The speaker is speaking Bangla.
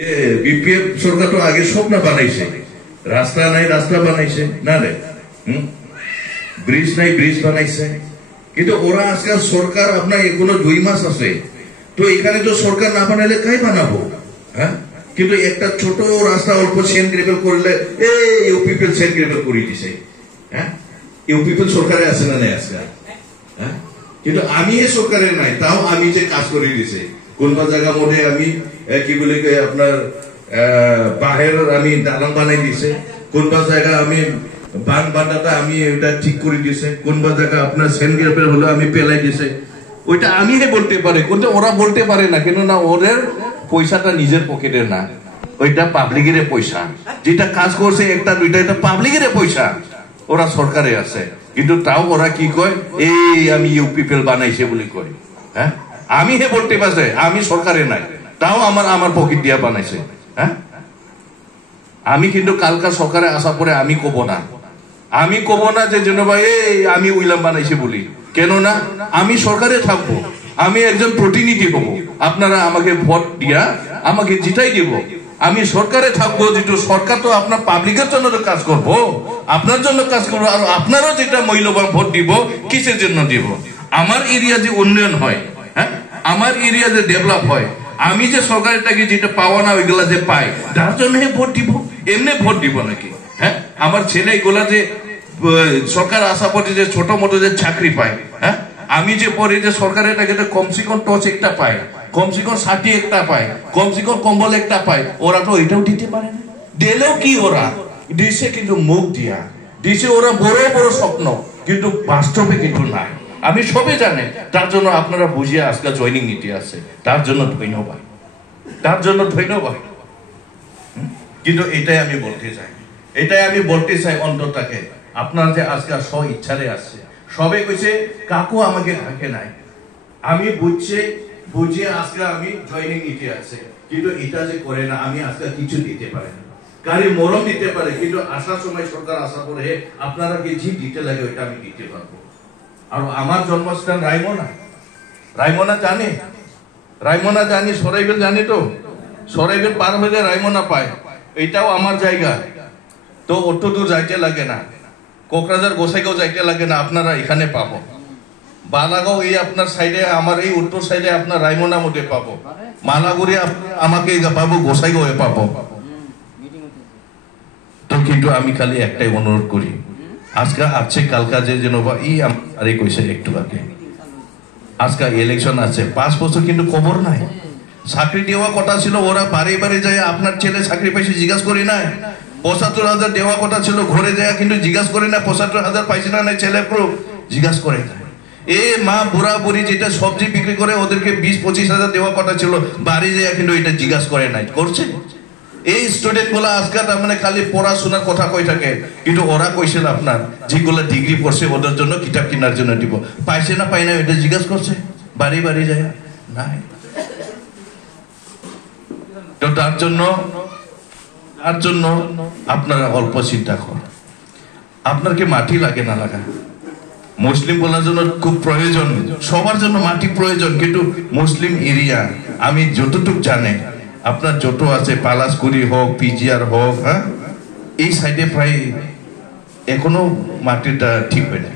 বিপিএফ সরকার তো আগে স্বপ্ন বানাইছে, রাস্তা নাই রাস্তা বানাইছে না রে, ব্রিজ নাই ব্রিজ বানাইছে। কিন্তু ওরা আজকাল সরকার আপনার এখনো 2 মাস আছে, তো এখানে তো সরকার না বানাইলে কাই বানাবো? হ্যাঁ, কিন্তু একটা ছোট রাস্তা অল্প সেন্ট গ্রেভেল করলে ইউ পিপল সেন্ট গ্রেভেল করে দিছে। হ্যাঁ, ইউ পিপল সরকারে আছে না নাই আজকাল? হ্যাঁ, কিন্তু আমি এই সরকারে নাই, তাও আমি যে কাজ করে দিছে কোনবা জায়গা মধ্যে আমি কি বলে আপনার বাহের আমি দালান বানাই দিছে, কোনবা জায়গা আমি বান বান্ধাটা আমি ওটা ঠিক করে দিছে, কোনবা জায়গা আপনার সেন্ট গ্রেভেল হলো আমি পেলাই দিছে। ওইটা আমি বলতে পারে, কিন্তু ওরা বলতে পারে না, কেন না ওদের পয়সাটা নিজের পকেটের না, ওইটা পাবলিকের পয়সা। যেটা কাজ করছে একটা দুইটা, এটা পাবলিকের পয়সা, ওরা সরকারে আছে। কিন্তু তাও ওরা কি কয়, এই আমি ইউ পিপল বানাইছে বলে কয়। হ্যাঁ, আমি বলতে পারছে আমি সরকারে নাই, তাও আমার পকেট দিয়া বানাইছে। হ্যাঁ, আমি কিন্তু কালকা সরকারে আসা পরে আমি কব না যে যেন ভাই আমি উইলাম বানাইছে বলি। কেননা আমি সরকারে থাকবো, আমি একজন প্রতিনিধি হব, আপনারা আমাকে ভোট দিয়া আমাকে জিতাই দিব। আমি সরকারে থাকবো, যেটা সরকার তো আপনার পাবলিকের জন্য কাজ করবো, আপনার জন্য কাজ করবো। আর আপনারও যেটা মূল্যবান ভোট দিব, কিসের জন্য দিব? আমার এরিয়া যে উন্নয়ন হয়, হ্যাঁ, আমার এরিয়া যে ডেভেলপ হয়, আমি যে সরকারের টাকা যেটা পাওয়া না ওইগুলা যে পাই, তার জন্য ভোট দিব। এমনি ভোট দিব নাকি? হ্যাঁ, আমার ছেলে এগুলা যে সরকার আসা পরে যে ছোট মোটো যে চাকরি পায়, হ্যাঁ, আমি যে পরে যে সরকারের টাকা কমসে কম টচ একটা পায়, কমসে কম 60 একটা পায়, কমসে কম কম্বল একটা পায়, ওরা তো এটাও দিতে পারে না। দিলেও কি ওরা দিছে কিন্তু মুখ দিয়া দিছে, ওরা বড় বড় স্বপ্ন, কিন্তু বাস্তবে কিন্তু নাই। আমি সবে জানে, তার জন্য আপনারা বুঝিয়ে আজকে জয়নিং নীতি আছে, তার জন্য ধন্যবাদ, তার জন্য ধন্যবাদ। কিন্তু এটাই আমি বলতে চাই অন্তরটাকে, আপনার যে আজকে স্ব ইচ্ছারে আসছে, সবে কইছে কাকু আমাকে থাকে নাই, আমি বুঝিয়ে আজকে আমি জয়নিং নীতি আছে, কিন্তু এটা যে করে না, আমি আজকে কিছু দিতে পারি না। গাড়ি মরম দিতে পারে, কিন্তু আসার সময় সরকার আসা পরে আপনারা কি জি দিতে লাগে ওইটা আমি দিতে পারবো। আর আমার জন্মস্থান রায়মনা জানি, সরাইবেল জানি, তো সরাইবেল পার হয়ে রায়মনা পায়, এটাও আমার জায়গা, তো অত দূর যাইতে লাগে না, কোকরাঝার গোসাইগাঁও যাইতে লাগে না, আপনারা এখানে পাবো। বালাগাঁও এই আপনার সাইডে, আমার এই উত্তর সাইডে আপনার রায়মনা মধ্যে পাবো, মালাগুড়ি আমাকে পাবো, গোসাইগাঁও পাবো। তো কিন্তু আমি খালি একটাই অনুরোধ করি, আজকে আছে কালকা যে যেন আরে কইছে একটু আগে, আজকে ইলেকশন আছে, 5 বছর কিন্তু খবর নাই। চাকরি দেওয়া কথা ছিল, ওরা বাড়ি বাড়ি যায় আপনার ছেলে চাকরি পাইছে জিজ্ঞাসা করি না। 75,000 দেওয়া কথা ছিল, ঘরে যায় কিন্তু জিজ্ঞাসা করি না 75,000 পাইছে না নাই, ছেলে জিজ্ঞাসা করে না। মা বুড়া বুড়ি যেটা সবজি বিক্রি করে, ওদেরকে 20-25,000 দেওয়া কথা ছিল, বাড়ি যায় কিন্তু এটা জিজ্ঞাসা করে নাই, করছে। এই স্টুডেন্ট গুলা আজকে তার মানে খালি পড়াশোনার কথা কই থাকে, কিন্তু ওরা কইছিল আপনার যেগুলো ডিগ্রি পড়ছে ওদের জন্য কিতাব কেনার জন্য দিব, পাইছে না পাই না এটা জিজ্ঞাসা করছে, বাড়ি বাড়ি যায় নাই। তো তার জন্য আপনারা অল্প চিন্তা করেন, আপনার কি মাটি লাগে না লাগা? মুসলিম বলার জন্য খুব প্রয়োজন, সবার জন্য মাটি প্রয়োজন, কিন্তু মুসলিম এরিয়া আমি যতটুকু জানে আপনার যত আছে, পালাসকুড়ি হোক, পিজিআর হোক, হ্যাঁ, এই সাইডে প্রায় এখনো মাটিটা ঠিক হয় না।